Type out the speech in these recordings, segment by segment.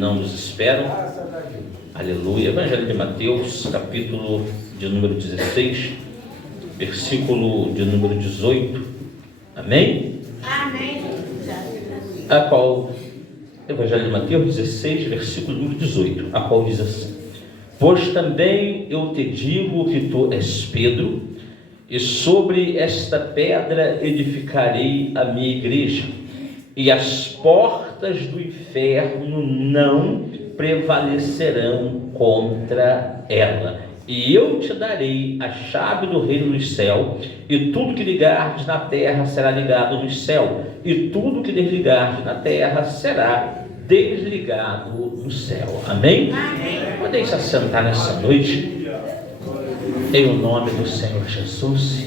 não nos esperam. Aleluia. Evangelho de Mateus, capítulo de número 16, versículo de número 18. Amém? Amém. A qual, Evangelho de Mateus 16, versículo número 18, a qual diz assim: Pois também eu te digo que tu és Pedro, e sobre esta pedra edificarei a minha igreja, e as portas do inferno não prevalecerão contra ela. E eu te darei a chave do reino dos céus, e tudo que ligares na terra será ligado no céu, e tudo que desligares na terra será desligado no céu. Amém? Amém. Podem se assentar nessa noite, em o nome do Senhor Jesus.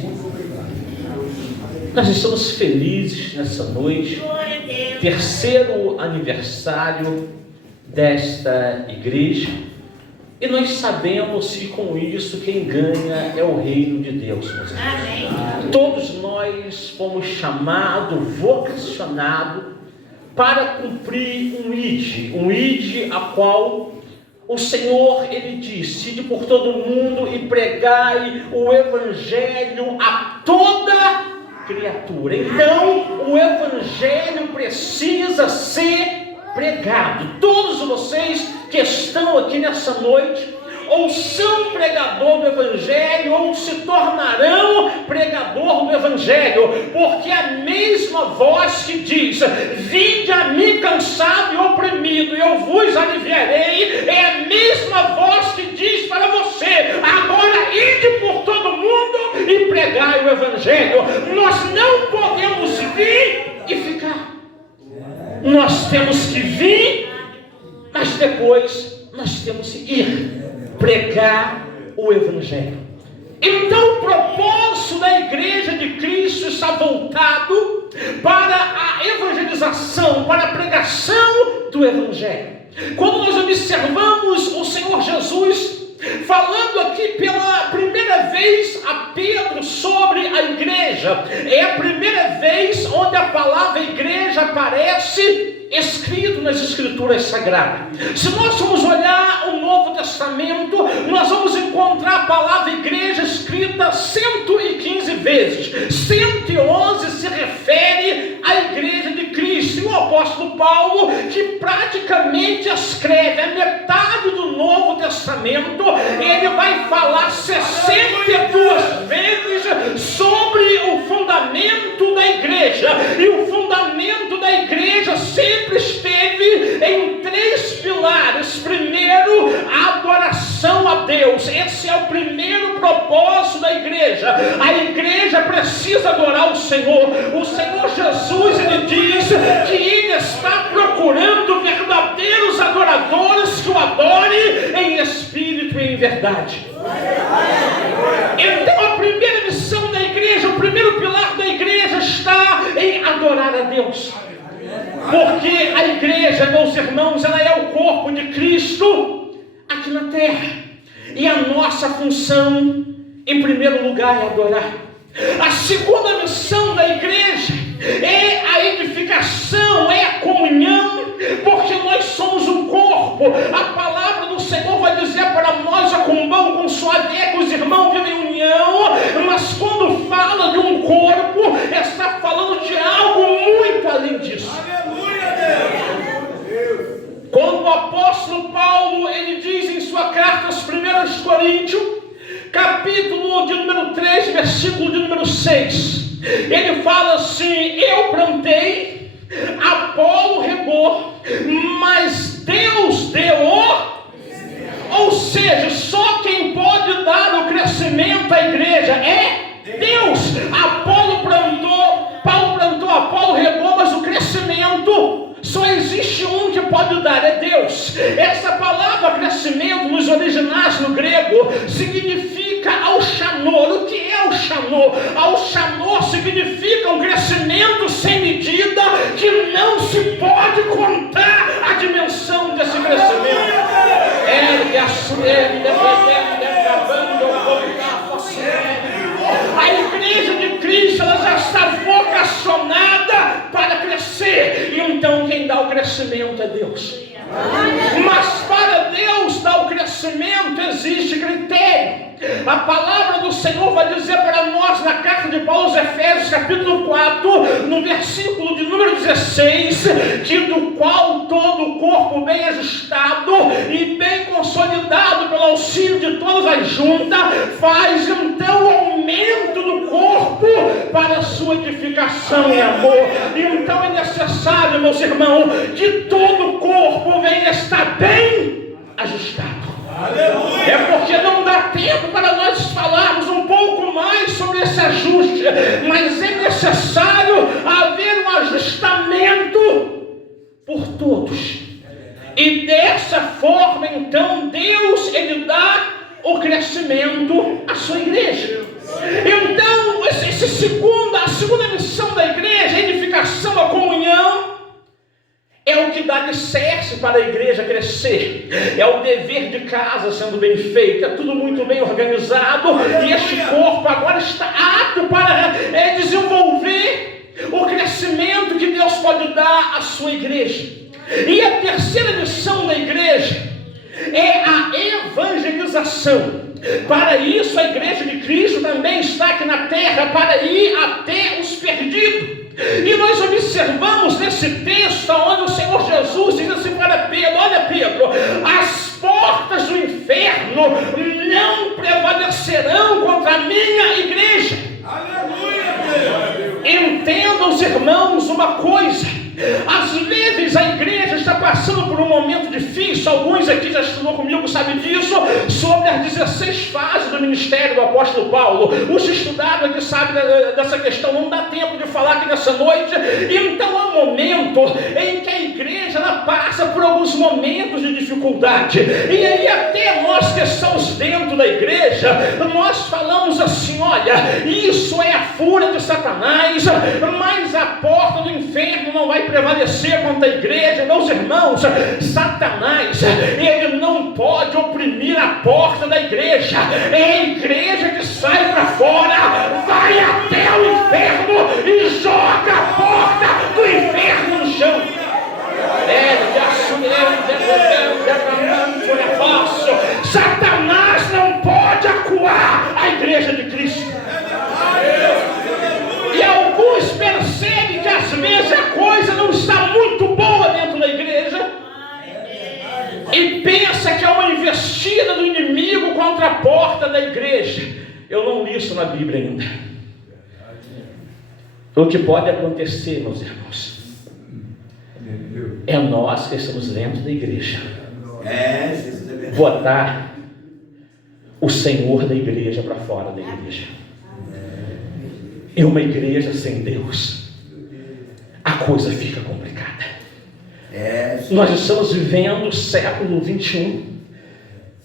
Nós estamos felizes nessa noite, terceiro aniversário desta igreja, e nós sabemos que com isso quem ganha é o reino de Deus, meus irmãos. Amém. Todos nós fomos chamados, vocacionados para cumprir um id a qual o Senhor, Ele disse: ide por todo mundo e pregai o evangelho a toda criatura. Então o evangelho precisa ser pregado. Todos vocês que estão aqui nessa noite, ou são pregador do evangelho, ou se tornarão pregador do evangelho, porque a mesma voz que diz: vinde a mim cansado e oprimido, e eu vos aliviarei, é a mesma voz que diz para você: agora ide por todo mundo e pregai o evangelho. Nós não podemos vir e ficar. Nós temos que vir, mas depois nós temos que ir pregar o evangelho. Então o propósito da igreja de Cristo está voltado para a evangelização, para a pregação do evangelho. Quando nós observamos o Senhor Jesus falando aqui pela primeira vez a Pedro sobre a igreja, é a primeira vez onde a palavra igreja aparece escrito nas Escrituras Sagradas. Se nós formos olhar o Novo Testamento, nós vamos encontrar a palavra igreja escrita 115 vezes. 111 se refere à igreja de Cristo. E o apóstolo Paulo, que praticamente escreve a metade do Novo Testamento, ele vai falar 62 vezes sobre o fundamento da igreja. E o fundamento da igreja sempre esteve em três pilares. Primeiro, a adoração a Deus. Esse é o primeiro propósito da igreja. A igreja precisa adorar o Senhor. O Senhor Jesus, ele diz que ele está procurando verdadeiros adoradores que o adorem em espírito e em verdade. Então a primeira missão da igreja, o primeiro pilar da igreja está em adorar a Deus. Porque a igreja, meus irmãos, ela é o corpo de Cristo aqui na terra. E a nossa função, em primeiro lugar, é adorar. A segunda missão da igreja é a edificação, é a comunhão, porque nós somos um corpo. A palavra do Senhor vai dizer para nós: com bom, com suave é que os irmãos vivem em união. Mas quando fala de um corpo, está falando de algo muito além disso. Quando o apóstolo Paulo, ele diz em sua carta aos 1 Coríntios, capítulo de número 3, versículo de número 6, ele fala assim: eu plantei, Apolo regou, mas Deus deu o... Ou seja, só quem pode dar o crescimento à igreja é Deus. Apolo plantou, Paulo plantou, Apolo regou, mas o crescimento só existe um que pode dar, é Deus. Essa palavra crescimento nos originais no grego significa auxanor. O que é auxanor? Auxanor significa um crescimento sem medida que não se pode contar a dimensão desse crescimento. A igreja de Cristo, ela já está vocacionada para crescer. E então quem dá o crescimento é Deus. crescimento existe critério. A palavra do Senhor vai dizer para nós na carta de Paulo aos Efésios, capítulo 4, no versículo de número 16, que do qual todo o corpo bem ajustado e bem consolidado pelo auxílio de todas as juntas, faz então o aumento do corpo para a sua edificação em amor. Então é necessário, meus irmãos, que todo o corpo venha estar bem ajustado. Aleluia. É porque não dá tempo para nós falarmos um pouco mais sobre esse ajuste, mas é necessário haver um ajustamento por todos. E dessa forma, então, Deus, Ele dá o crescimento à sua igreja. Então, a segunda missão da igreja, a edificação, a comunhão, é o que dá alicerce para a igreja crescer. É o dever de casa sendo bem feito. É tudo muito bem organizado. E este corpo agora está apto para desenvolver o crescimento que Deus pode dar à sua igreja. E a terceira missão da igreja é a evangelização. Para isso a igreja de Cristo também está aqui na terra, para ir até os perdidos. E nós observamos nesse texto onde o Senhor Jesus diz assim para Pedro: olha Pedro, as portas do inferno não prevalecerão contra a minha igreja. Aleluia! Entendam os irmãos uma coisa: às vezes a igreja está passando por um momento difícil. Alguns aqui já estudou comigo, sabem disso, sobre as 16 fases do ministério do apóstolo Paulo. Os estudados aqui sabem dessa questão, não dá tempo de falar aqui nessa noite. Então há um momento em que a igreja ela passa por alguns momentos de dificuldade. E aí até nós que estamos dentro da igreja, nós falamos assim: olha, isso é a fúria de Satanás, mas a porta do inferno não vai prevalecer contra a igreja. Meus irmãos, Satanás, ele não pode oprimir a porta da igreja. É a igreja que sai para fora, vai até o inferno e joga a porta do inferno no chão. Satanás não pode acuar a igreja de Cristo. E alguns percebem que às vezes a coisa não está muito boa dentro da igreja e pensa que é uma investida do inimigo contra a porta da igreja. Eu não li isso na Bíblia ainda. O que pode acontecer, meus irmãos, é nós que estamos dentro da igreja botar o Senhor da igreja para fora da igreja. É uma igreja sem Deus, a coisa fica complicada. Nós estamos vivendo o século 21.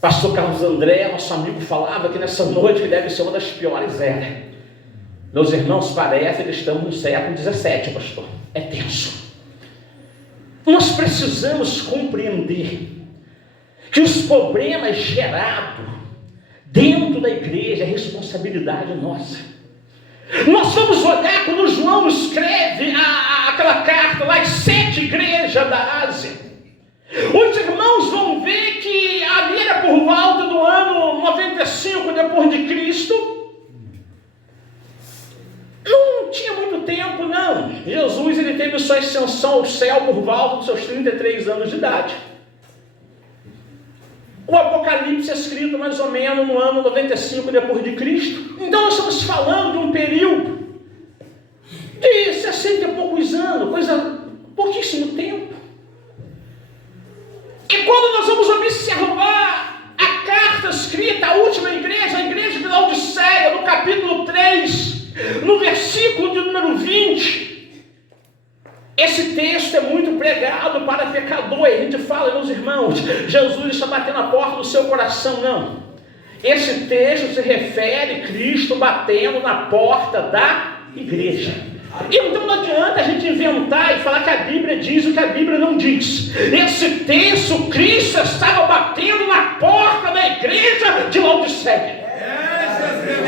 Pastor Carlos André, nosso amigo, falava que nessa noite que deve ser uma das piores eras. Meus irmãos, parece que estamos no século 17, pastor. É tenso. Nós precisamos compreender que os problemas gerados dentro da igreja é responsabilidade nossa. Nós vamos olhar quando João escreve aquela carta lá, às 7 igrejas da Ásia. Os irmãos vão ver que ali era por volta do ano 95 depois de Cristo. Não tinha muito tempo, não. Jesus ele teve sua ascensão ao céu por volta dos seus 33 anos de idade. O Apocalipse é escrito mais ou menos no ano 95 depois de Cristo. Então nós estamos falando de um período de 60 e poucos anos, pouquíssimo tempo. E quando nós vamos observar a carta escrita à última igreja, a igreja de Laodiceia, no capítulo 3, no versículo de número 20, esse texto é muito pregado para pecador. A gente fala, meus irmãos, Jesus está batendo a porta do seu coração. Não. Esse texto se refere a Cristo batendo na porta da igreja. Então não adianta a gente inventar e falar que a Bíblia diz o que a Bíblia não diz. Esse texto, Cristo estava batendo na porta da igreja de Laodiceia.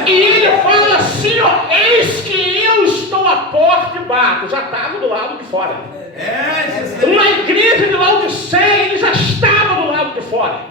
E ele fala assim, ó: eis que eu estou à porta e bato. Já estava do lado de fora. Na igreja de Laodiceia, ele já estava do lado de fora.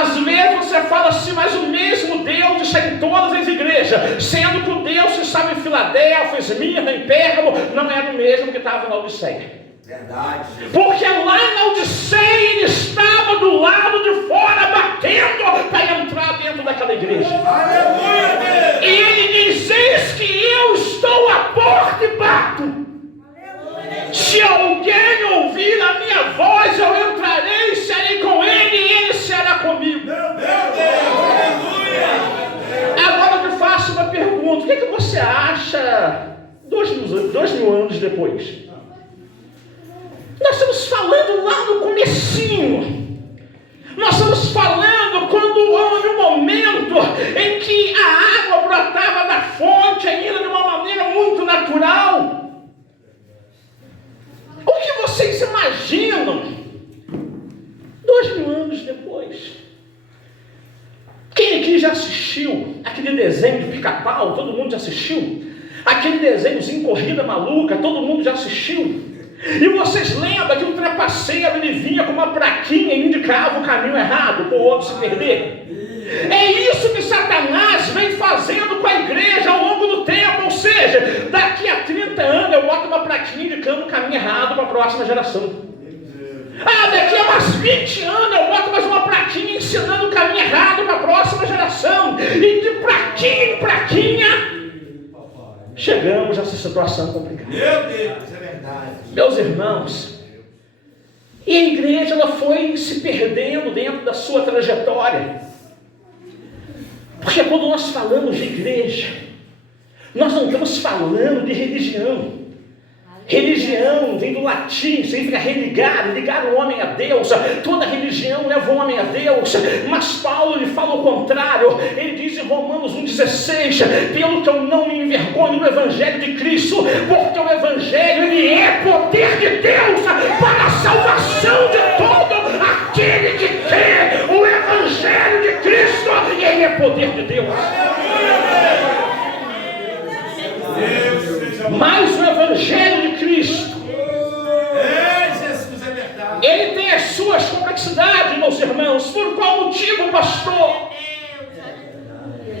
Às vezes você fala assim, mas o mesmo Deus está em todas as igrejas, sendo que o Deus que estava em Filadélfia, Esmirna, em Pérgamo, não era o mesmo que estava na Odisseia. Verdade. Porque lá na Odisseia ele estava do lado de fora, batendo para entrar dentro daquela igreja. Aleluia, Deus. E ele diz: eis que eu estou à porta e bato. Se alguém ouvir a minha voz, eu entrarei e serei com ele, e ele será comigo. Meu Deus, aleluia. Agora eu te faço uma pergunta: o que você acha 2000 anos depois? Nós estamos falando lá no comecinho. Nós estamos falando quando houve um momento em que a água brotava da fonte ainda de uma maneira muito natural. O que vocês imaginam 2000 anos depois? Quem aqui já assistiu aquele desenho de Pica-Pau? Todo mundo já assistiu? Aquele desenhozinho Corrida Maluca, todo mundo já assistiu? E vocês lembram que o trapaceiro ele vinha com uma plaquinha e indicava o caminho errado para o outro se perder? É isso que Satanás vem fazendo com a igreja ao longo do tempo. Ou seja, daqui a 30 anos eu boto uma plaquinha indicando o caminho errado para a próxima geração. Daqui a mais 20 anos eu boto mais uma plaquinha ensinando o caminho errado para a próxima geração. E de plaquinha em plaquinha chegamos a essa situação complicada. Meu Deus, é verdade. Meus irmãos, e a igreja ela foi se perdendo dentro da sua trajetória. Porque quando nós falamos de igreja, nós não estamos falando de religião. Religião vem do latim, significa religar, ligar o homem a Deus. Toda religião leva o homem a Deus. Mas Paulo ele fala o contrário. Ele diz em Romanos 1,16: pelo que eu não me envergonho do Evangelho de Cristo, porque o Evangelho ele é poder de Deus para a salvação de todo aquele que crê. O Evangelho de Cristo, ele é poder de Deus. Mas o Evangelho de Cristo, Jesus, é verdade. ele tem as suas complexidades, meus irmãos. Por qual motivo, pastor?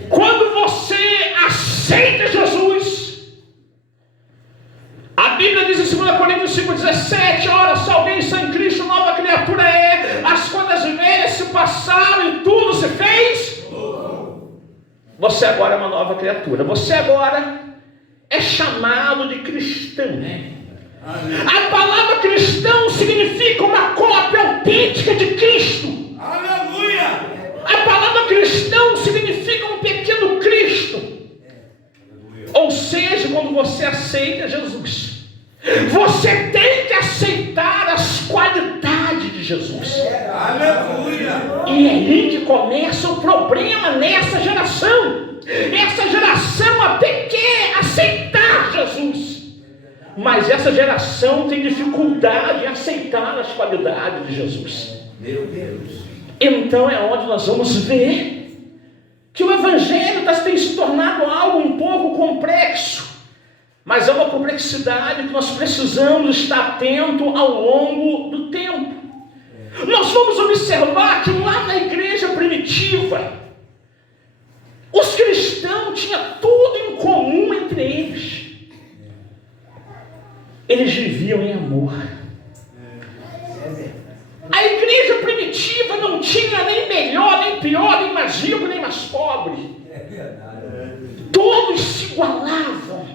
Quando você aceita Jesus, a Bíblia diz em 2 Coríntios 5,17: ora, se alguém está em Cristo, nova criatura é, as coisas velhas se passaram e tudo se fez. Você agora é uma nova criatura. Você agora é chamado de cristão. A palavra cristão significa uma cópia autêntica de Cristo. Aleluia. A palavra cristão significa um pequeno Cristo. Ou seja, quando você aceita Jesus, você tem que aceitar as qualidades de Jesus. Aleluia. E é aí que começa o problema nessa geração. Essa geração até quer aceitar Jesus, mas essa geração tem dificuldade em aceitar as qualidades de Jesus. Meu Deus. Então é onde nós vamos ver que o Evangelho tem se tornado algo um pouco complexo, mas é uma complexidade que nós precisamos estar atento ao longo do tempo. Nós vamos observar que lá na igreja primitiva, os cristãos tinham tudo em comum entre eles. Eles viviam em amor. A igreja primitiva não tinha nem melhor, nem pior, nem mais rico, nem mais pobre. Todos se igualavam.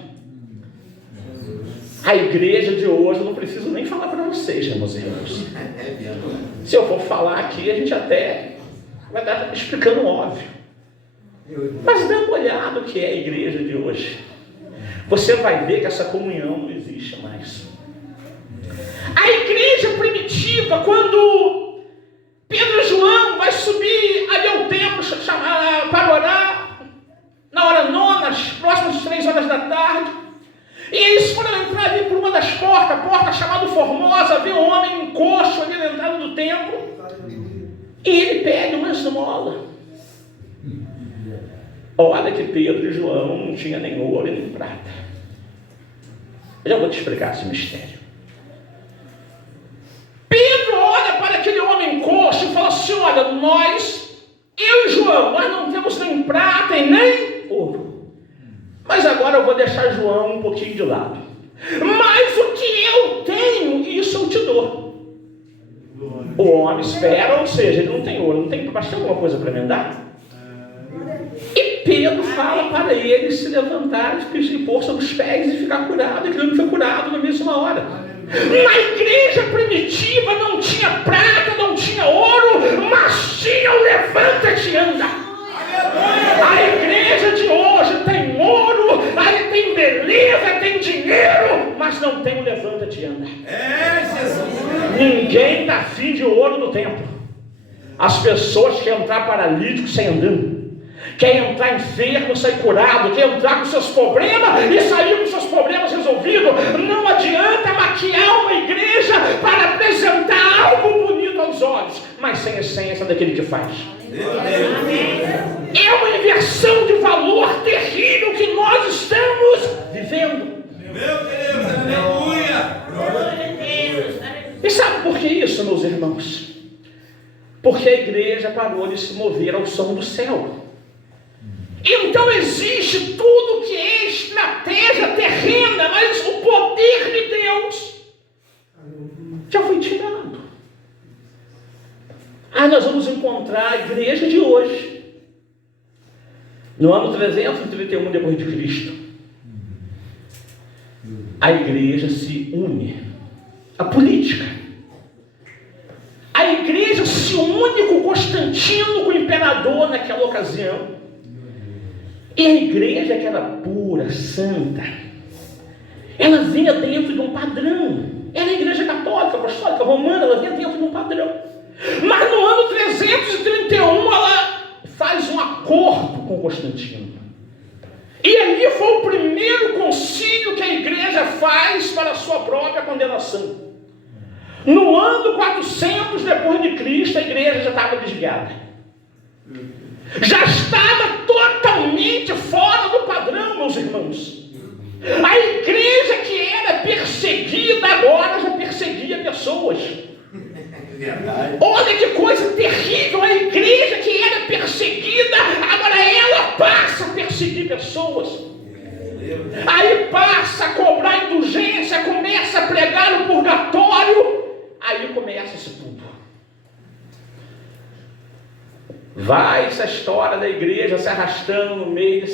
A igreja de hoje, eu não preciso nem falar para vocês, meus irmãos. Se eu for falar aqui, a gente até vai estar explicando o óbvio. Mas dá uma olhada o que é a igreja de hoje. Você vai ver que essa comunhão não existe mais. A igreja primitiva, quando Pedro e João vai subir ali ao templo para orar, na hora nona, às próximas 3 horas da tarde, e eles foram entrar ali por uma das portas, a porta chamada Formosa, vê um homem coxo ali na entrada do templo, e ele pede uma esmola. Olha que Pedro e João não tinham nem ouro nem prata. Eu já vou te explicar esse mistério. Pedro olha para aquele homem coxo e fala assim: olha, nós hora eu vou deixar João um pouquinho de lado. Mas o que eu tenho, isso eu te dou. O homem espera, ou seja, ele não tem ouro, não tem alguma coisa para me dar? E Pedro fala para ele se levantar, se pôr sobre os pés e ficar curado. Aquele homem foi curado na mesma hora. Na igreja primitiva não tinha prata, não tinha ouro, mas tinha o levanta-te e anda. A igreja de hoje tem ouro, aí tem beleza, tem dinheiro, mas não tem o levanta-te e anda. Ninguém está afim de ouro no templo. As pessoas querem entrar paralítico sem andando, quer entrar enfermo, sair curado, quer entrar com seus problemas e sair com seus problemas resolvidos. Não adianta maquiar uma igreja para apresentar algo bonito aos olhos, mas sem a essência daquele que faz. É uma inversão de valor terrível que nós estamos vivendo. Meu Deus, aleluia! E sabe por que isso, meus irmãos? Porque a igreja parou de se mover ao som do céu. Então existe tudo que é estratégia terrena, mas o poder de Deus já foi tirado. Nós vamos encontrar a igreja de hoje, no ano 331 depois de Cristo. A igreja se une à política. A igreja se une com Constantino, com o imperador naquela ocasião. E a igreja, que era pura, santa, ela vinha dentro de um padrão. Era a igreja católica, apostólica, romana, ela vinha dentro de um padrão. Mas no ano 331 ela faz um acordo com Constantino. E ali foi o primeiro concílio que a igreja faz para a sua própria condenação. No ano 400 depois de Cristo, a igreja já estava desviada. Já estava totalmente fora do padrão, meus irmãos. A igreja que era perseguida agora já perseguia pessoas. Olha que coisa terrível. A igreja que era perseguida, agora ela passa a perseguir pessoas. Aí passa a cobrar indulgência, começa a pregar o purgatório. Aí começa isso tudo. Vai essa história da igreja se arrastando no meio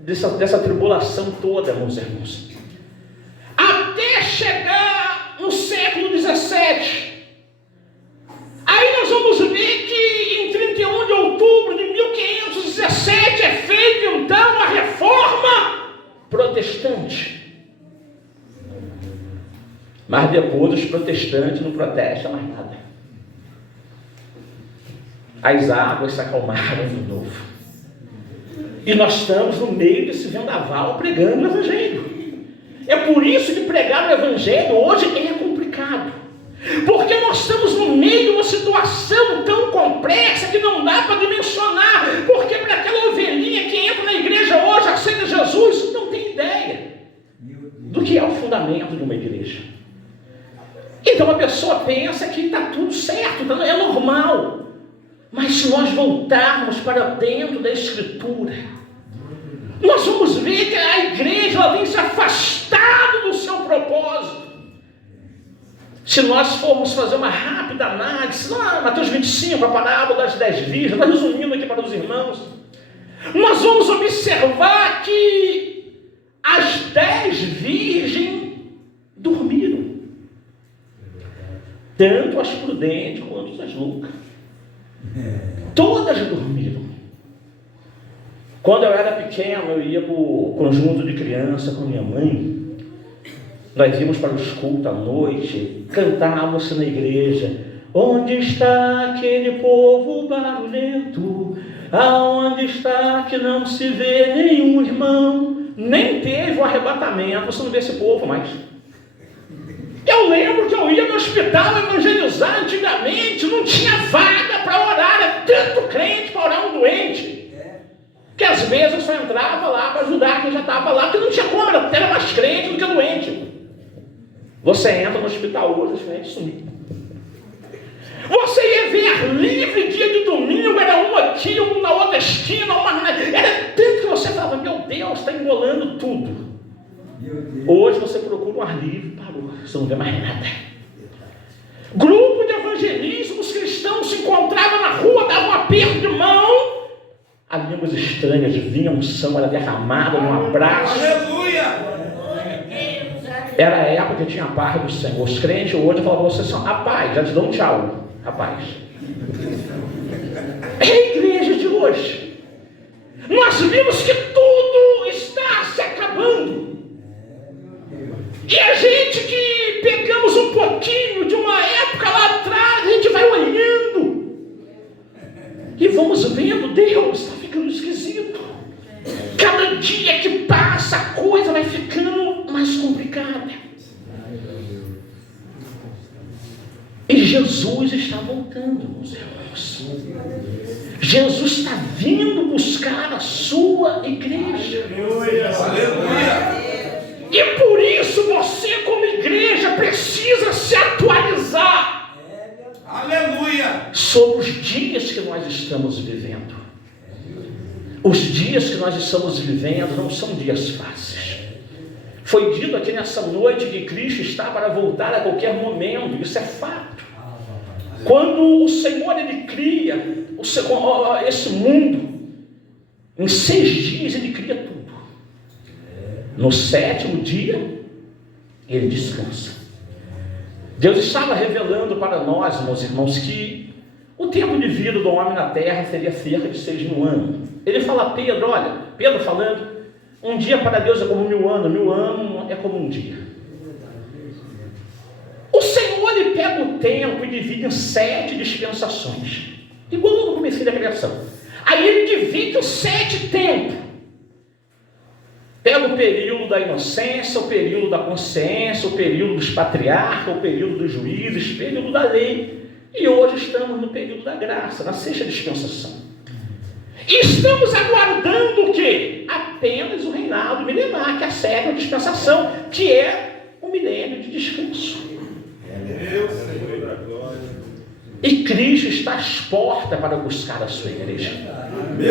dessa tribulação toda, meus irmãos. Até chegar no século XVII. Aí nós vamos ver que em 31 de outubro de 1517 é feita então a reforma protestante. Mas depois os protestantes não protestam mais nada. As águas se acalmaram de novo. E nós estamos no meio desse vendaval pregando o Evangelho. É por isso que pregar o Evangelho hoje é complicado. Porque nós estamos no meio de uma situação tão complexa que não dá para dimensionar. Porque para aquela ovelhinha que entra na igreja hoje, aceita Jesus, não tem ideia do que é o fundamento de uma igreja. Então a pessoa pensa que está tudo certo, é normal. Mas se nós voltarmos para dentro da Escritura, nós vamos ver que a igreja ela tem se afastado do seu propósito. Se nós formos fazer uma rápida análise, lá Mateus 25, a parábola das 10 virgens, estou resumindo aqui para os irmãos, nós vamos observar que as 10 virgens dormiram. Tanto as prudentes quanto as loucas. Todas dormiram. Quando eu era pequeno, eu ia para o conjunto de criança com minha mãe. Nós íamos para os cultos à noite, cantávamos na igreja. Onde está aquele povo barulhento? Aonde está que não se vê nenhum irmão? Nem teve o arrebatamento, você não vê esse povo mais. Eu lembro que eu ia no hospital evangelizar antigamente, não tinha vaga para orar, era tanto crente para orar um doente, que às vezes eu só entrava lá para ajudar quem já estava lá, porque não tinha como, era mais crente do que doente. Você entra no hospital hoje, os crentes sumiram. Você ia ver livre dia de domingo, era um aqui, um na outra esquina, era tanto que você falava, falava, meu Deus, está embolando tudo. Hoje você procura um ar livre, parou, você não vê mais nada. Grupo de evangelismo, os cristãos se encontravam na rua, davam um aperto de mão, as línguas estranhas vinham, unção era derramada num abraço. Aleluia! Era a época que tinha a paz do Senhor. Os crentes hoje falavam, vocês são rapaz, já te dão um tchau, rapaz. É a igreja de hoje. Nós vimos que tudo está se acabando. E a gente que pegamos um pouquinho de uma época lá atrás, a gente vai olhando e vamos vendo, Deus está ficando esquisito. Cada dia que passa a coisa vai ficando mais complicada. E Jesus está voltando, meus irmãos. Jesus está vindo buscar a sua igreja. Aleluia! E por isso você, como igreja, precisa se atualizar. Aleluia! Sobre os dias que nós estamos vivendo. Os dias que nós estamos vivendo não são dias fáceis. Foi dito aqui nessa noite que Cristo está para voltar a qualquer momento. Isso é fato. Quando o Senhor ele cria esse mundo, em 6 dias ele cria tudo. No 7º dia, ele descansa. Deus estava revelando para nós, meus irmãos, que o tempo de vida do homem na terra seria cerca de 6.000 anos. Ele fala a Pedro, olha, Pedro falando, um dia para Deus é como 1.000 anos, 1.000 anos é como um dia. O Senhor ele pega o tempo e divide em 7 dispensações, igual no começo da criação. Aí ele divide os 7 tempos. Pega o período da inocência, o período da consciência, o período dos patriarcas, o período dos juízes, o período da lei. E hoje estamos no período da graça, na 6ª dispensação. E estamos aguardando o quê? Apenas o reinado milenar, que é a 7ª dispensação, que é o milênio de descanso. E Cristo está às portas para buscar a sua igreja.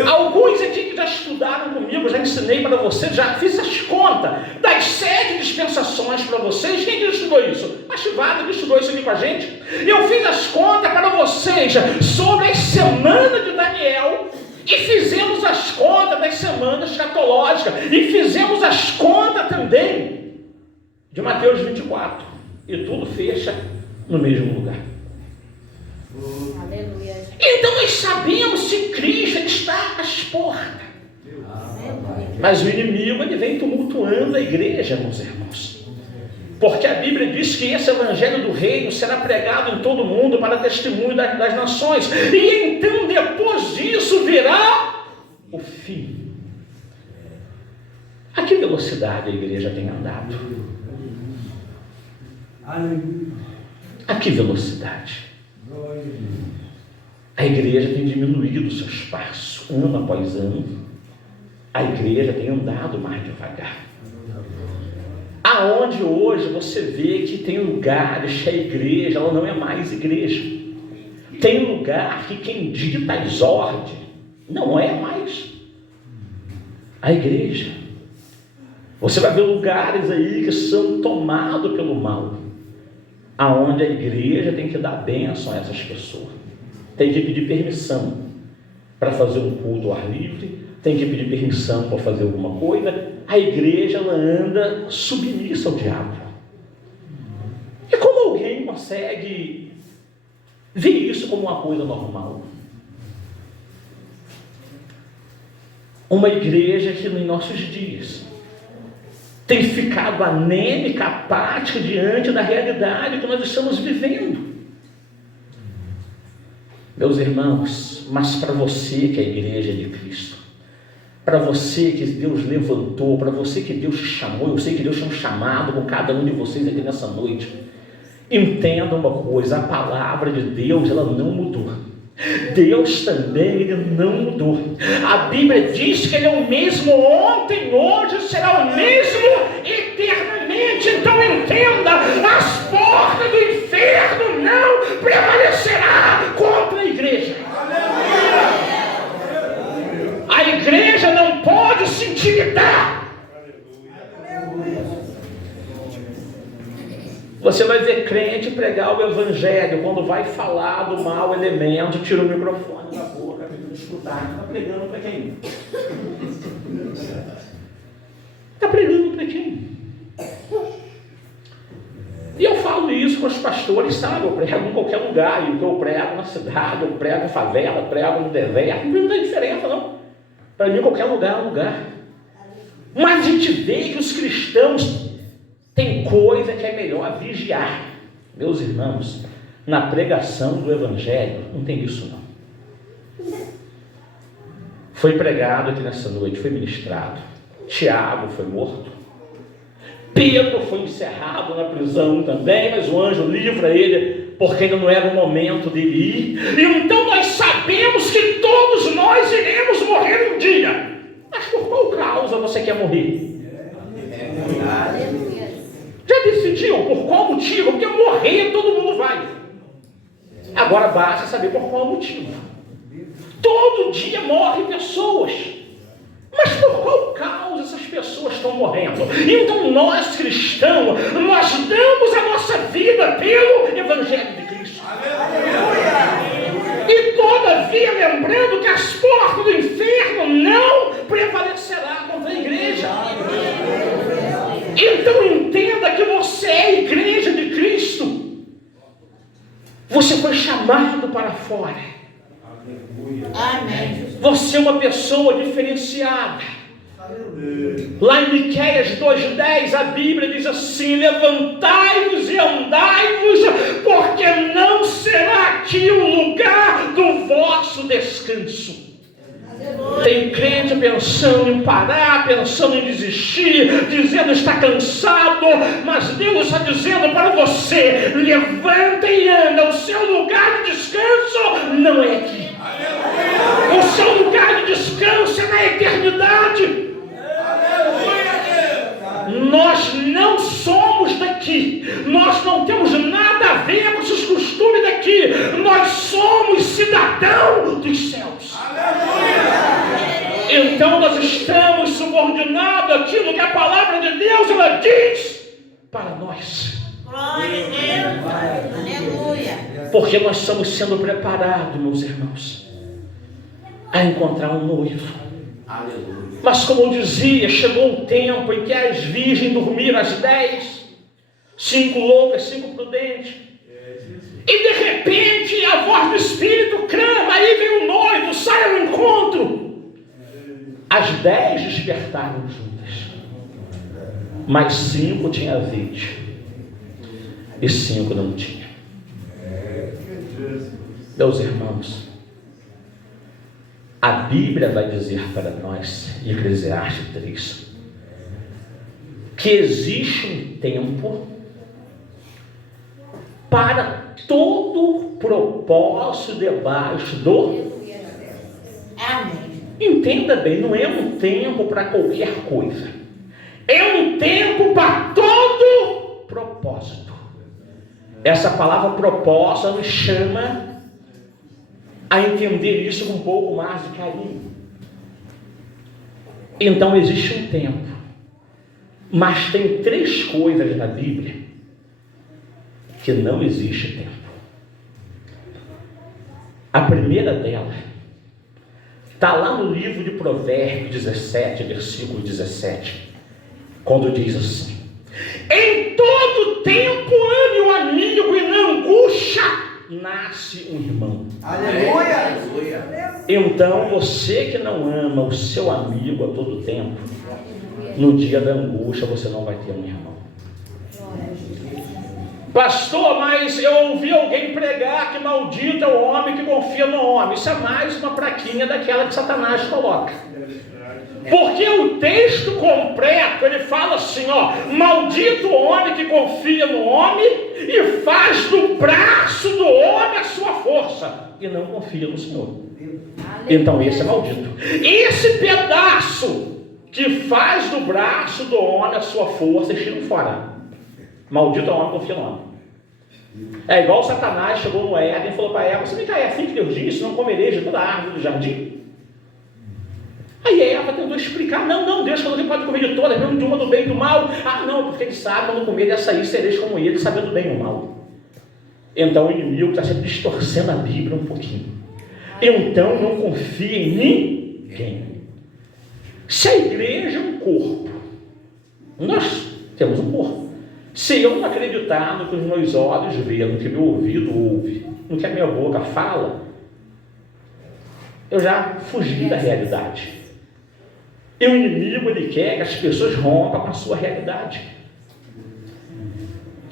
Alguns aqui que já estudaram comigo, já ensinei para vocês, já fiz as contas das 7 dispensações para vocês. Quem estudou isso? A Chivada que estudou isso aqui com a gente. Eu fiz as contas para vocês sobre as semanas de Daniel e fizemos as contas das semanas escatológicas e fizemos as contas também de Mateus 24 e tudo fecha no mesmo lugar. Aleluia. Então nós sabemos que Cristo está às portas. Mas o inimigo ele vem tumultuando a igreja, meus irmãos. Porque a Bíblia diz que esse evangelho do reino será pregado em todo o mundo para testemunho das nações. E então depois disso virá o fim. A que velocidade a igreja tem andado? A que velocidade? A igreja tem diminuído o seu espaço, ano após ano. A igreja tem andado mais devagar. Aonde hoje você vê que tem lugares que a igreja ela não é mais igreja. Tem lugar que quem dita as ordens não é mais a igreja. Você vai ver lugares aí que são tomados pelo mal, aonde a igreja tem que dar bênção a essas pessoas. Tem que pedir permissão para fazer um culto ao ar livre, tem que pedir permissão para fazer alguma coisa. A igreja ela anda submissa ao diabo. E como alguém consegue ver isso como uma coisa normal? Uma igreja que nos nossos dias tem ficado anêmica, apática diante da realidade que nós estamos vivendo. Meus irmãos, mas para você que é a igreja de Cristo, para você que Deus levantou, para você que Deus te chamou, eu sei que Deus tem um chamado com cada um de vocês aqui nessa noite. Entenda uma coisa, a palavra de Deus ela não mudou. Deus também ele não mudou. A Bíblia diz que ele é o mesmo ontem, hoje, será o mesmo eternamente. Então entenda, as portas do inferno não prevalecerá contra a igreja. A igreja não pode sentir Você vai ver crente pregar o evangelho, quando vai falar do mau elemento, tira o microfone da boca, para escutar. Está pregando para quem? Está pregando para quem? E eu falo isso com os pastores, sabe? Eu prego em qualquer lugar, e eu prego na cidade, eu prego em favela, eu prego no deserto, não tem diferença não. Para mim qualquer lugar é um lugar. Mas a gente vê que os cristãos têm coisa que é melhor vigiar. Meus irmãos, na pregação do evangelho não tem isso não. Foi pregado aqui nessa noite, foi ministrado. Tiago foi morto. Pedro foi encerrado na prisão também, mas o anjo livra ele, porque ainda não era o momento dele ir. E então nós sabemos que todos nós iremos morrer um dia. Mas por qual causa você quer morrer? Já decidiu por qual motivo? Porque morrer todo mundo vai. Agora basta saber por qual motivo. Todo dia morrem pessoas. Mas por qual causa essas pessoas estão morrendo? Então nós cristãos, nós damos a nossa vida pelo Evangelho de Cristo. Aleluia! E todavia lembrando que as portas do inferno não prevalecerá contra a igreja. Então entenda que você é a igreja de Cristo. Você foi chamado para fora. Amém. Você é uma pessoa diferenciada. Lá em Miqueias 2:10 a Bíblia diz assim: levantai-vos e andai-vos, porque não será aqui o lugar do vosso descanso. Tem crente pensando em parar, pensando em desistir, dizendo está cansado, mas Deus está dizendo para você: levanta e anda, o seu lugar de descanso não é aqui. O seu lugar de descanso é na eternidade. Nós não somos daqui, nós não temos nada a ver com esses costumes daqui, nós somos cidadãos dos céus. Então nós estamos subordinados àquilo que a palavra de Deus ela diz para nós. Glória a Deus. Aleluia. Porque nós estamos sendo preparados, meus irmãos, a encontrar um noivo. Aleluia. Mas como eu dizia, chegou o tempo em que as virgens dormiram às 10, 5 loucas, 5 prudentes. E de repente a voz do Espírito clama, aí vem o noivo, sai ao encontro. As 10 despertaram juntas, mas 5 tinham azeite e 5 não tinham. Meus irmãos, a Bíblia vai dizer para nós, em Eclesiastes 3, que existe um tempo para todo propósito debaixo do... Amém. Entenda bem, não é um tempo para qualquer coisa. É um tempo para todo propósito. Essa palavra propósito nos chama a entender isso com um pouco mais de carinho. Então existe um tempo, mas tem 3 coisas na Bíblia que não existe tempo. A primeira delas está lá no livro de Provérbios 17, versículo 17, quando diz assim: em todo tempo ame o amigo e na angústia nasce um irmão. Aleluia! Então você que não ama o seu amigo a todo tempo, no dia da angústia você não vai ter um irmão. Pastor, mas eu ouvi alguém pregar que maldito é o homem que confia no homem. Isso é mais uma praquinha daquela que Satanás coloca. Porque o texto completo, ele fala assim, ó: maldito o homem que confia no homem e faz do braço do homem a sua força, e não confia no Senhor. Então esse é maldito. Esse pedaço que faz do braço do homem a sua força, estira fora. Maldito é o homem que confia no homem. É igual Satanás chegou no Éden e falou para Eva: você vem cá, é assim que Deus disse, não comereis de toda a árvore do jardim? Aí Eva tentou explicar, não, Deus falou que pode comer de todas, mesmo de uma do bem e do mal. Não, porque ele sabe, quando comer dessa aí, sereis como ele, sabendo o bem e o mal. Então o inimigo está sempre distorcendo a Bíblia um pouquinho. Então não confia em ninguém. Se a igreja é um corpo, nós temos um corpo. Se eu não acreditar no que os meus olhos veem, no que meu ouvido ouve, no que a minha boca fala, eu já fugi da realidade. E o inimigo, ele quer que as pessoas rompam com a sua realidade.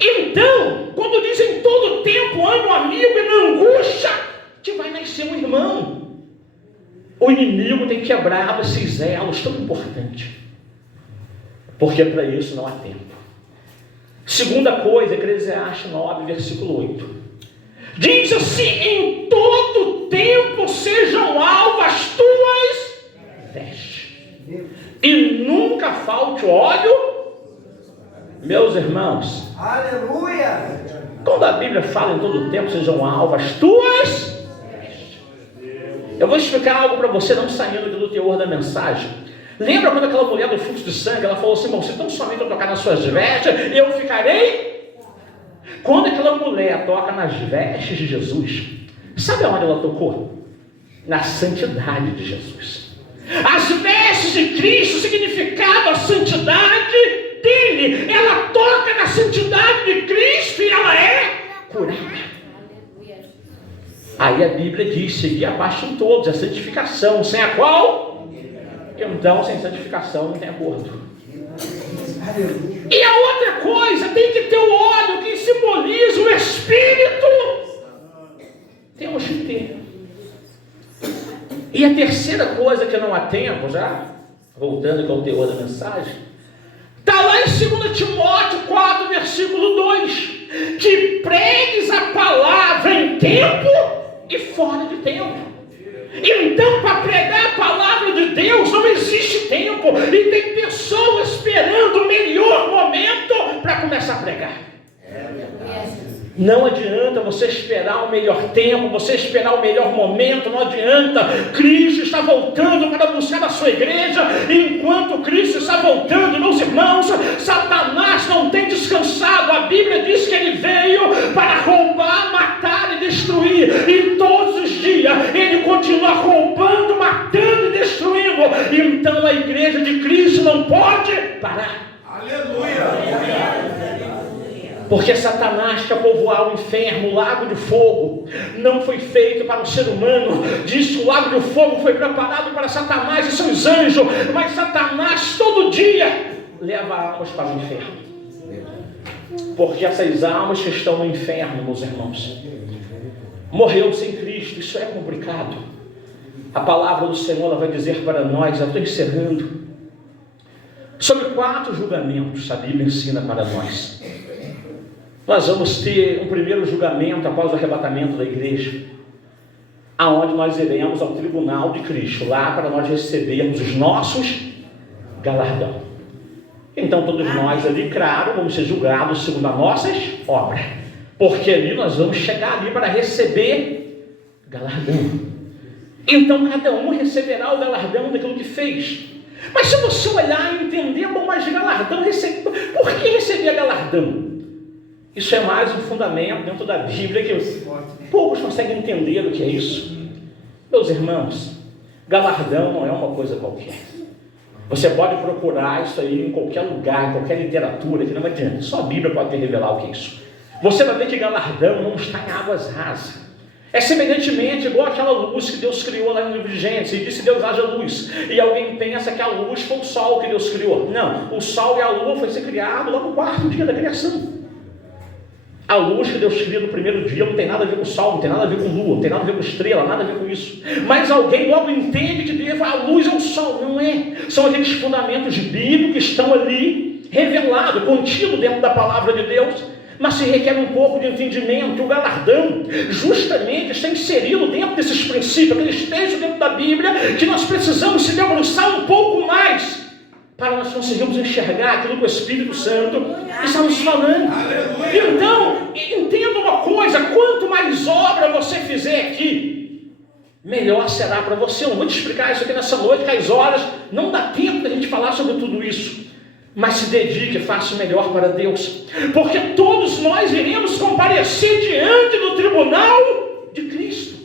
Então, quando dizem todo tempo, ame o amigo e na angústia, que vai nascer um irmão. O inimigo tem quebrado esses elos tão importantes. Porque para isso não há tempo. Segunda coisa, Eclesiastes 9, versículo 8. Diz assim: em todo tempo sejam alvas as tuas vestes, e nunca falte óleo. Meus irmãos, aleluia! Quando a Bíblia fala em todo tempo sejam alvas as tuas vestes, eu vou explicar algo para você, não saindo do teor da mensagem. Lembra quando aquela mulher do fluxo de sangue, ela falou assim: bom, se tão somente eu tocar nas suas vestes, eu ficarei. Quando aquela mulher toca nas vestes de Jesus, sabe aonde ela tocou? Na santidade de Jesus. As vestes de Cristo significava a santidade dele. Ela toca na santidade de Cristo e ela é curada. Aí a Bíblia diz: seguir a paz em todos, a santificação, sem a qual... Então, sem santificação não tem acordo. E a outra coisa, tem que ter o óleo que simboliza o Espírito. Temos que ter. E a terceira coisa que não há tempo, já voltando com o teor da mensagem, está lá em 2 Timóteo 4, versículo 2, que pregues a palavra em tempo e fora de tempo. Então, para pregar a palavra de Deus não existe tempo, e tem pessoas esperando o melhor momento para começar a pregar. Não adianta você esperar o melhor tempo, você esperar o melhor momento, não adianta. Cristo está voltando para buscar a sua igreja, e enquanto Cristo está voltando, meus irmãos, Satanás não tem descansado. A Bíblia diz que ele veio para roubar, matar e destruir, e todos os dias ele continua roubando, matando e destruindo. Então a igreja de Cristo não pode parar. Aleluia! Porque Satanás quer povoar o inferno, o lago de fogo. Não foi feito para o ser humano. Diz que o lago de fogo foi preparado para Satanás e seus anjos. Mas Satanás todo dia leva almas para o inferno. Porque essas almas que estão no inferno, meus irmãos, morreu sem Cristo. Isso é complicado. A palavra do Senhor, ela vai dizer para nós, eu estou encerrando, sobre 4 julgamentos a Bíblia ensina para nós. Nós vamos ter um primeiro julgamento após o arrebatamento da igreja, aonde nós iremos ao tribunal de Cristo, lá para nós recebermos os nossos galardão. Então todos nós ali, claro, vamos ser julgados segundo as nossas obras, porque ali nós vamos chegar ali para receber galardão. Então cada um receberá o galardão daquilo que fez. Mas se você olhar e entender, bom, mas galardão, por que receber galardão? Isso é mais um fundamento dentro da Bíblia que poucos conseguem entender o que é isso. Meus irmãos, galardão não é uma coisa qualquer. Você pode procurar isso aí em qualquer lugar, em qualquer literatura, que não adianta. Só a Bíblia pode te revelar o que é isso. Você vai ver que galardão não está em águas rasas. É semelhantemente igual aquela luz que Deus criou lá no livro de Gênesis, e disse Deus haja luz, e alguém pensa que a luz foi o sol que Deus criou. Não, o sol e a lua foi ser criado lá no 4º dia da criação. A luz que Deus cria no primeiro dia não tem nada a ver com o sol, não tem nada a ver com lua, não tem nada a ver com estrela, nada a ver com isso. Mas alguém logo entende que a luz é o sol. Não é. São aqueles fundamentos bíblicos que estão ali, revelados, contidos dentro da palavra de Deus, mas se requer um pouco de entendimento. O galardão justamente está inserido dentro desses princípios, aqueles textos dentro da Bíblia, que nós precisamos se debruçar um pouco mais, para nós conseguirmos enxergar aquilo que o Espírito Santo está nos falando. Então, entenda uma coisa: quanto mais obra você fizer aqui, melhor será para você. Eu não vou te explicar isso aqui nessa noite, que às horas não dá tempo da gente falar sobre tudo isso. Mas se dedique, faça o melhor para Deus. Porque todos nós iremos comparecer diante do tribunal de Cristo.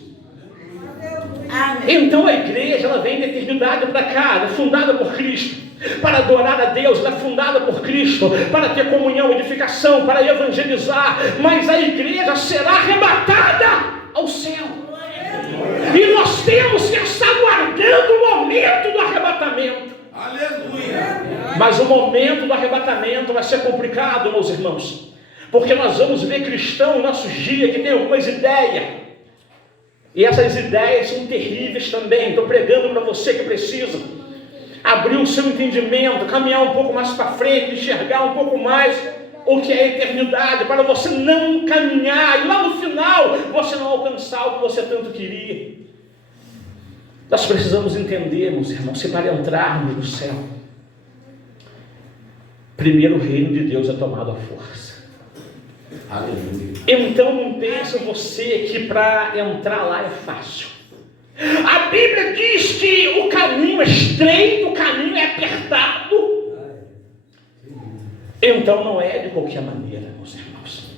Amém. Então a igreja, ela vem da eternidade para cá, ela é fundada por Cristo, para adorar a Deus, ela é fundada por Cristo, para ter comunhão, edificação, para evangelizar. Mas a igreja será arrebatada ao céu. E nós temos que estar aguardando o momento do arrebatamento. Aleluia! Mas o momento do arrebatamento vai ser complicado, meus irmãos, porque nós vamos ver cristãos em nossos dias que tem algumas ideias, e essas ideias são terríveis também. Estou pregando para você que precisa abrir o seu entendimento, caminhar um pouco mais para frente, enxergar um pouco mais o que é a eternidade, para você não caminhar e lá no final você não alcançar o que você tanto queria. Nós precisamos entender, meus irmãos, se para entrarmos no céu, primeiro o reino de Deus é tomado à força. Aleluia. Então não pense você que para entrar lá é fácil. A Bíblia diz que o caminho é estreito, o caminho é apertado. Então não é de qualquer maneira, meus irmãos.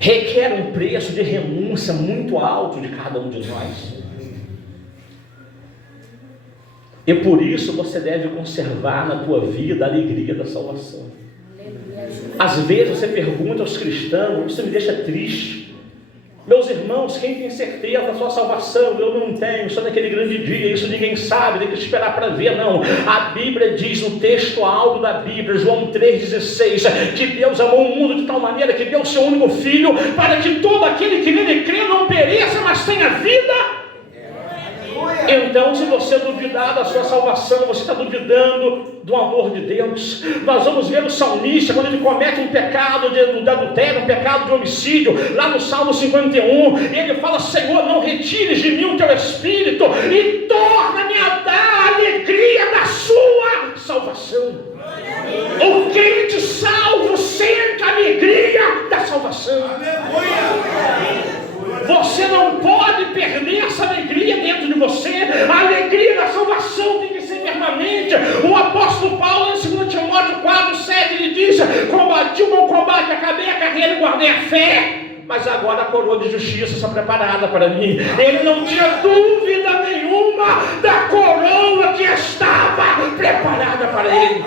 Requer um preço de renúncia muito alto de cada um de nós. E por isso você deve conservar na tua vida a alegria da salvação. Às vezes você pergunta aos cristãos, isso me deixa triste. Meus irmãos, quem tem certeza da sua salvação? Eu não tenho, só naquele grande dia, isso ninguém sabe, tem que esperar para ver. Não, a Bíblia diz no texto alto da Bíblia, João 3,16, que Deus amou o mundo de tal maneira que deu o seu único filho, para que todo aquele que nele crê não pereça, mas tenha vida. Então, se você duvidar da sua salvação, você está duvidando do amor de Deus. Nós vamos ver o salmista, quando ele comete um pecado de adultério, um pecado de homicídio, lá no Salmo 51, ele fala: Senhor, não retires de mim o teu Espírito, e torna-me a dar a alegria da sua salvação. O crente salvo sente a alegria da salvação. Você não pode perder essa alegria dentro de você. A alegria da salvação tem que ser permanente. O apóstolo Paulo, em 2 Timóteo 4,7, ele diz: combati o bom combate, acabei a carreira e guardei a fé, mas agora a coroa de justiça está preparada para mim. Ele não tinha dúvida nenhuma da coroa que estava preparada para ele.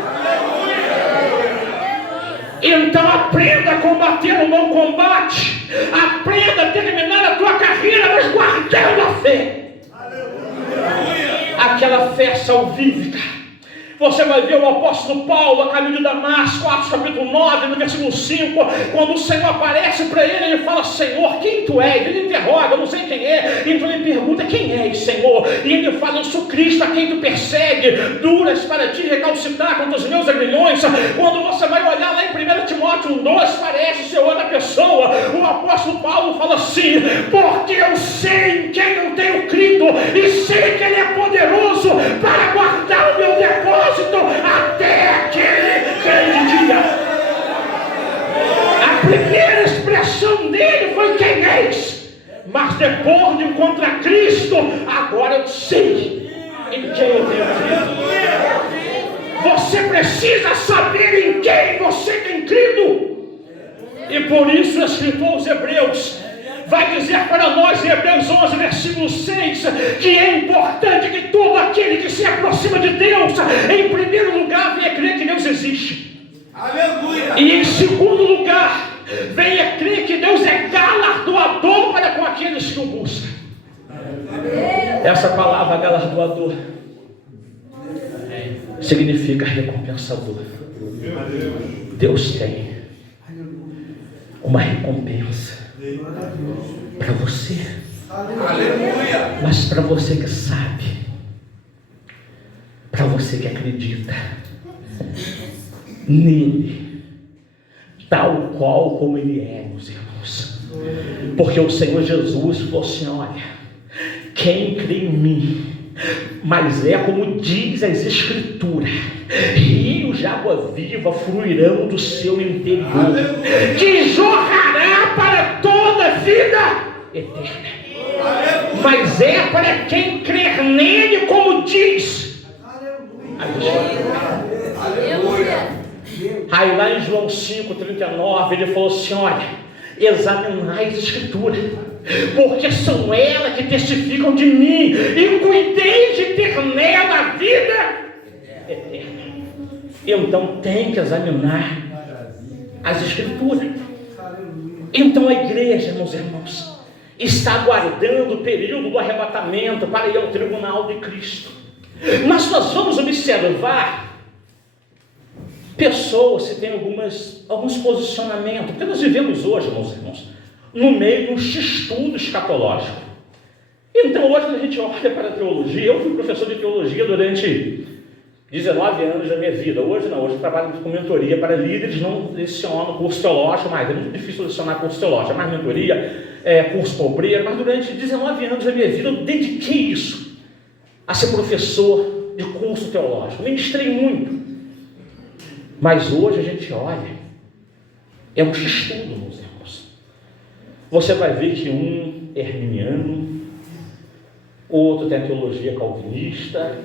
Então aprenda a combater um bom combate, aprenda a terminar a tua carreira, mas guardando a fé. Aquela fé salvífica. Você vai ver o apóstolo Paulo a caminho de Damasco, Atos capítulo 9, no versículo 5, quando o Senhor aparece para ele, ele fala: Senhor, quem tu és? Ele interroga: eu não sei quem é. Então ele pergunta: quem és, Senhor? E ele fala: eu sou Cristo a quem tu persegue, duras para ti recalcitrar contra os meus aguilhões. Quando você vai olhar lá em 1 Timóteo 1,2, parece ser outra pessoa. O apóstolo Paulo fala assim: porque eu sei em quem eu tenho crido, e sei que ele é poderoso para guardar o meu depósito até aquele grande dia. A primeira expressão dele foi: quem és? Mas depois de encontrar Cristo, agora eu sei em quem eu tenho crido. Você precisa saber em quem você tem crido. E por isso o escritor aos Hebreus vai dizer para nós em Hebreus 11, versículo 6, que é importante que todo aquele que se aproxima de Deus, em primeiro lugar, venha crer que Deus existe. Aleluia! E em segundo lugar, venha crer que Deus é galardoador para com aqueles que o buscam. Essa palavra galardoador significa recompensador. Deus tem uma recompensa para você. Aleluia! Mas para você que sabe, para você que acredita nele, tal qual como ele é, meus irmãos. Porque o Senhor Jesus falou assim: olha, quem crê em mim, mas é como diz as Escrituras, rios de água viva fluirão do seu interior, que jorrará para toda a vida eterna. mas é para quem crer nele, como diz. Aí lá em João 5,39, ele falou assim: olha, examinai as escrituras, porque são elas que testificam de mim, e cuideis de ter nela a vida eterna. Então tem que examinar as escrituras. Então a igreja, meus irmãos, está aguardando o período do arrebatamento para ir ao tribunal de Cristo. Mas nós vamos observar pessoas que têm alguns posicionamentos, porque nós vivemos hoje, meus irmãos, no meio de um estudo escatológico. Então hoje, quando a gente olha para a teologia, eu fui professor de teologia durante 19 anos da minha vida. Hoje não, hoje eu trabalho com mentoria para líderes, não leciono curso teológico, mas é muito difícil lecionar curso teológico, é mais mentoria, curso para obreiro, mas durante 19 anos da minha vida eu dediquei isso, a ser professor de curso teológico, ministrei muito. Mas hoje a gente olha, é um estudo, meus irmãos. Você vai ver que um é arminiano, outro tem a teologia calvinista,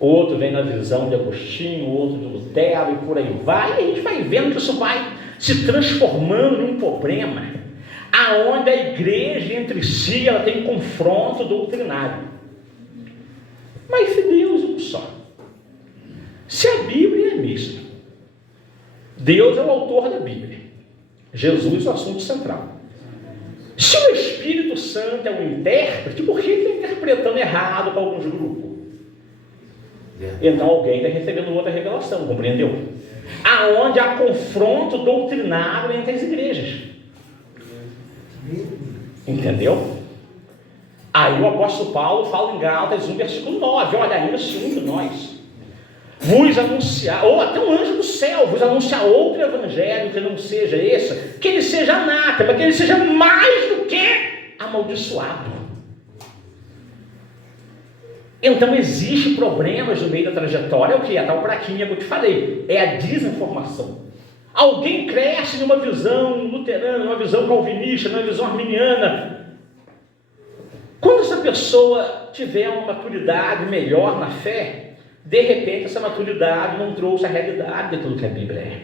outro vem na visão de Agostinho, outro de Lutero, e por aí vai. E a gente vai vendo que isso vai se transformando num problema, aonde a igreja entre si ela tem confronto doutrinário. Mas se Deus é um só, se a Bíblia é a mesma, Deus é o autor da Bíblia, Jesus é o assunto central. Se o Espírito Santo é o intérprete, por que ele está interpretando errado para alguns grupos? Então alguém está recebendo outra revelação, compreendeu? Aonde há confronto doutrinário entre as igrejas. Entendeu? Aí o apóstolo Paulo fala em Gálatas 1, versículo 9, olha, ainda se um de nós vos anunciar, ou até um anjo do céu vos anunciar outro evangelho que não seja esse, que ele seja anátema, que ele seja mais do que amaldiçoado. Então existe problemas no meio da trajetória. É o que? A tal praquinha que eu te falei, é a desinformação. Alguém cresce numa visão luterana, numa visão calvinista, numa visão arminiana. Quando essa pessoa tiver uma maturidade melhor na fé, de repente essa maturidade não trouxe a realidade daquilo que a Bíblia é.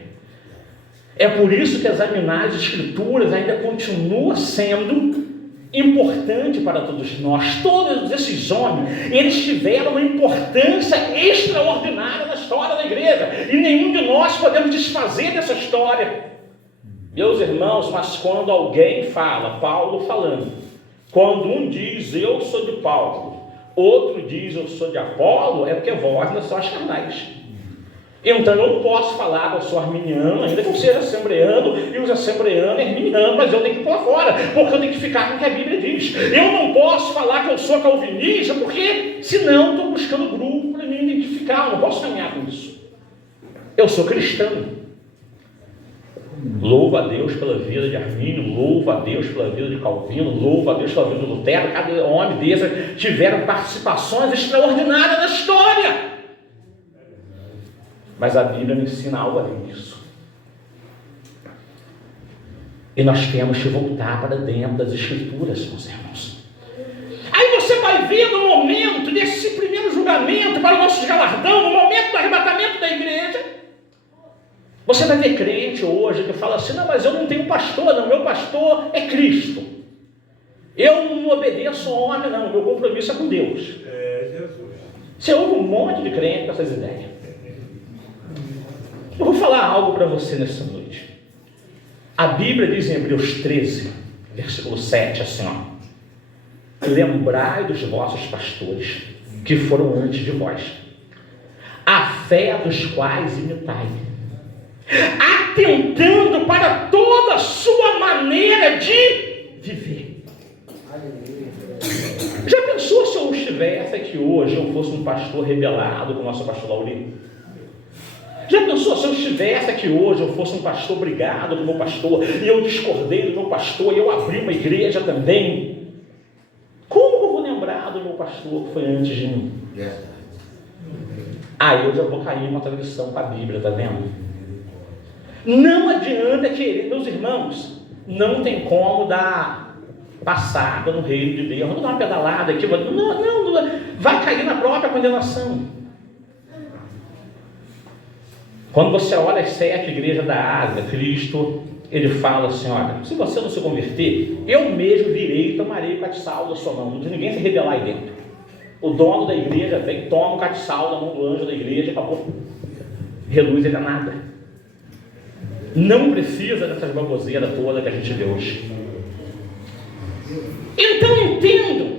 É por isso que examinar as escrituras ainda continua sendo importante para todos nós. Todos esses homens, eles tiveram uma importância extraordinária na história da igreja, e nenhum de nós podemos desfazer dessa história. Meus irmãos, mas quando alguém fala, Paulo falando, quando um diz eu sou de Paulo, outro diz eu sou de Apolo, é porque vós não sois carnais. Então eu não posso falar que eu sou arminiano, ainda que eu seja assembleano, e os assembleanos arminianos, mas eu tenho que ir para fora, porque eu tenho que ficar com o que a Bíblia diz. Eu não posso falar que eu sou calvinista, porque senão estou buscando grupo para me identificar, eu não posso caminhar com isso. Eu sou cristão. Louvo a Deus pela vida de Armínio, louvo a Deus pela vida de Calvino, louvo a Deus pela vida de Lutero. Cada homem desses tiveram participações extraordinárias na história. Mas a Bíblia nos ensina algo além disso. E nós temos que voltar para dentro das Escrituras, meus irmãos. Aí você vai ver no momento desse primeiro julgamento para o nosso galardão, no momento do arrebatamento da igreja, você vai ver crente hoje que fala assim, não, mas eu não tenho pastor, não, meu pastor é Cristo. Eu não obedeço ao homem, não, meu compromisso é com Deus. Você ouve um monte de crente com essas ideias. Eu vou falar algo para você nessa noite. A Bíblia diz em Hebreus 13, versículo 7, assim, ó: lembrai dos vossos pastores, que foram antes de vós, a fé dos quais imitai, atentando para toda a sua maneira de viver. Já pensou se eu estivesse aqui hoje, eu fosse um pastor rebelado com o nosso pastor Laurino? Já pensou se eu estivesse aqui hoje, eu fosse um pastor brigado com o meu pastor, e eu discordei do meu pastor, e eu abri uma igreja também? Como eu vou lembrar do meu pastor que foi antes de mim? Aí eu já vou cair em uma tradição para a Bíblia, tá vendo? Não adianta querer, meus irmãos, não tem como dar passada no reino de Deus. Vou dar uma pedalada aqui, não, vai cair na própria condenação. Quando você olha as 7 igrejas da Ásia, Cristo, ele fala assim, olha, se você não se converter, eu mesmo virei e tomarei o castiçal da sua mão. Não tem ninguém se rebelar aí dentro. O dono da igreja vem, toma o castiçal da mão do anjo da igreja e acabou. Reluz ele a nada. Não precisa dessas baboseiras todas que a gente vê hoje. Então entendam.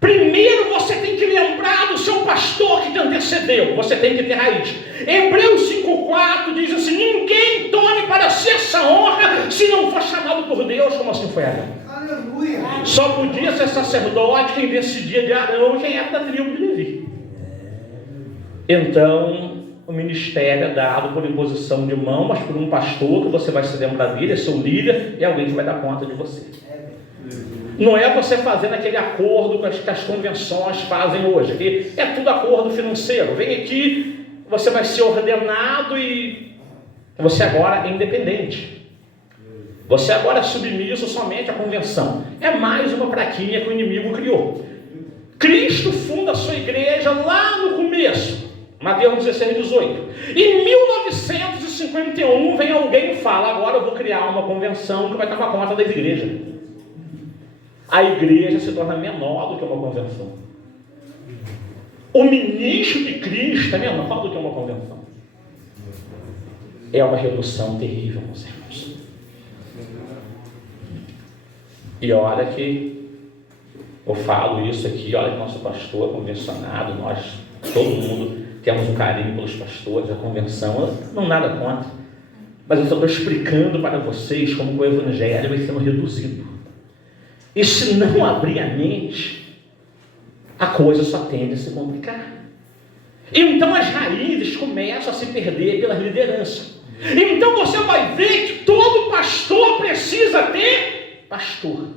Primeiro você tem que lembrar do seu pastor que te antecedeu. Você tem que ter raiz. Hebreus 5,4 diz assim: ninguém tome para si essa honra se não for chamado por Deus, como assim foi Arão. Aleluia. Só podia ser sacerdote quem decidia de Arão, quem era da tribo de Levi. Então o ministério é dado por imposição de mão, mas por um pastor que você vai se lembrar dele, é seu líder, e alguém que vai dar conta de você. Não é você fazendo aquele acordo que as convenções fazem hoje, que é tudo acordo financeiro. Vem aqui, você vai ser ordenado e você agora é independente. Você agora é submisso somente à convenção. É mais uma praquinha que o inimigo criou. Cristo funda a sua igreja lá no começo, Mateus 16, 18. Em 1951 vem alguém e fala: agora eu vou criar uma convenção que vai tomar conta das igrejas. A igreja se torna menor do que uma convenção. O ministro de Cristo é menor do que uma convenção. É uma redução terrível, meus irmãos. E olha que eu falo isso aqui, olha que nosso pastor é convencionado, nós, todo mundo, temos um carinho pelos pastores, a convenção, não nada contra. Mas eu só estou explicando para vocês como o evangelho vai sendo reduzido. E se não abrir a mente, a coisa só tende a se complicar. Então as raízes começam a se perder pela liderança. Então você vai ver que todo pastor precisa ter pastor.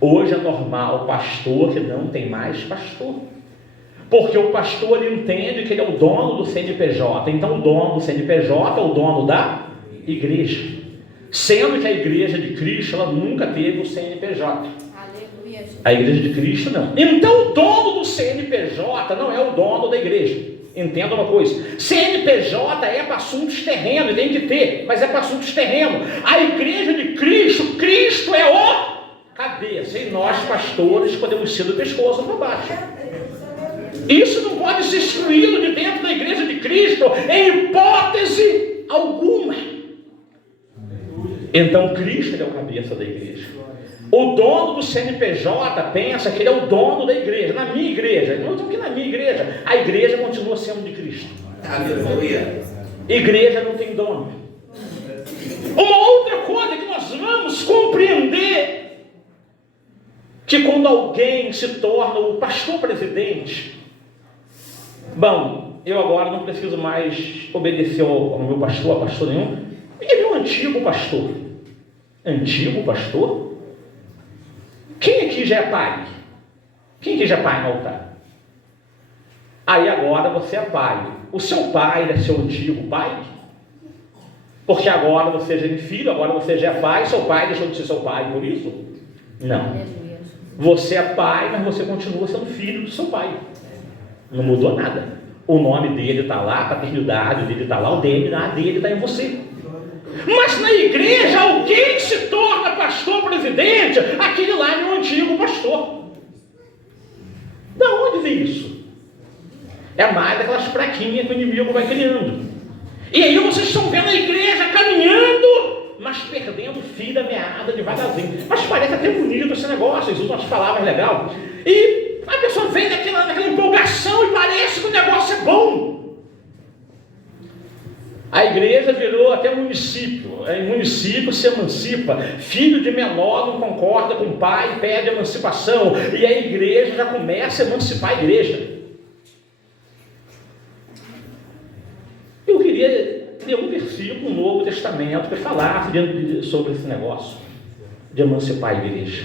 Hoje é normal o pastor que não tem mais pastor. Porque o pastor entende que ele é o dono do CNPJ. Então o dono do CNPJ é o dono da igreja. Sendo que a igreja de Cristo, ela nunca teve o CNPJ. Aleluia, Jesus. A igreja de Cristo não. Então o dono do CNPJ não é o dono da igreja. Entenda uma coisa: CNPJ é para assuntos terrenos, tem que ter, mas é para assuntos terrenos. A igreja de Cristo, Cristo é o cabeça, e nós pastores podemos ser do pescoço para baixo. Isso não pode ser excluído de dentro da igreja de Cristo em hipótese alguma. Então Cristo é o cabeça da igreja. O dono do CNPJ pensa que ele é o dono da igreja. Na minha igreja, não estou aqui na minha igreja, a igreja continua sendo de Cristo. Aleluia. Igreja não tem dono. Uma outra coisa que nós vamos compreender, que quando alguém se torna o pastor presidente, bom, eu agora não preciso mais obedecer ao meu pastor, a pastor nenhum. Ele é um antigo pastor. Antigo pastor? Quem aqui já é pai? Quem aqui já é pai no altar? Aí agora você é pai. O seu pai é seu antigo pai? Porque agora você já é filho, agora você já é pai, seu pai deixou de ser seu pai por isso? Não. Você é pai, mas você continua sendo filho do seu pai. Não mudou nada. O nome dele está lá, a paternidade dele está lá, o DNA dele está em você. Mas na igreja, alguém se torna pastor presidente, aquele lá é o antigo pastor. Da onde vem isso? É mais daquelas praquinhas que o inimigo vai criando. E aí vocês estão vendo a igreja caminhando, mas perdendo fio da meada devagarzinho. Mas parece até bonito esse negócio, eles usam umas palavras legais. E a pessoa vem naquela empolgação e parece que o negócio é bom. A igreja virou até município. Em município se emancipa. Filho de menor não concorda com o pai, pede emancipação. E a igreja já começa a emancipar a igreja. Eu queria ler um versículo no Novo Testamento que falasse sobre esse negócio de emancipar a igreja.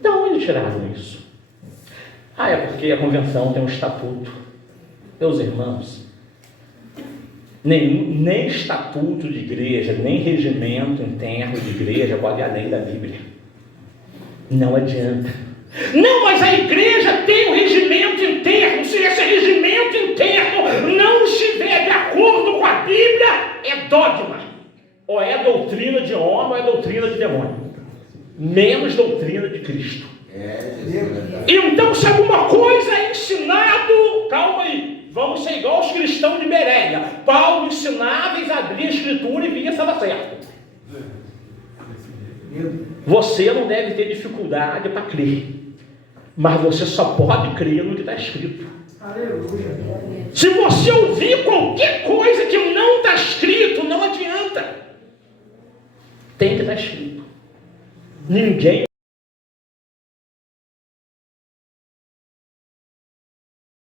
De onde tiraram isso? É porque a convenção tem um estatuto. Meus irmãos, Nem estatuto de igreja, nem regimento interno de igreja pode ir além da Bíblia. Não adianta. Não, mas a igreja tem um regimento interno. Se esse regimento interno não estiver de acordo com a Bíblia, é dogma. Ou é doutrina de homem, ou é doutrina de demônio. Menos doutrina de Cristo. Então, se alguma coisa é ensinado, calma aí, vamos ser igual aos cristãos de Bereia. Paulo ensinava, eles abriam a escritura e via se estava certo. Você não deve ter dificuldade para crer, mas você só pode crer no que está escrito. Se você ouvir qualquer coisa que não está escrito, não adianta. Tem que estar escrito. Ninguém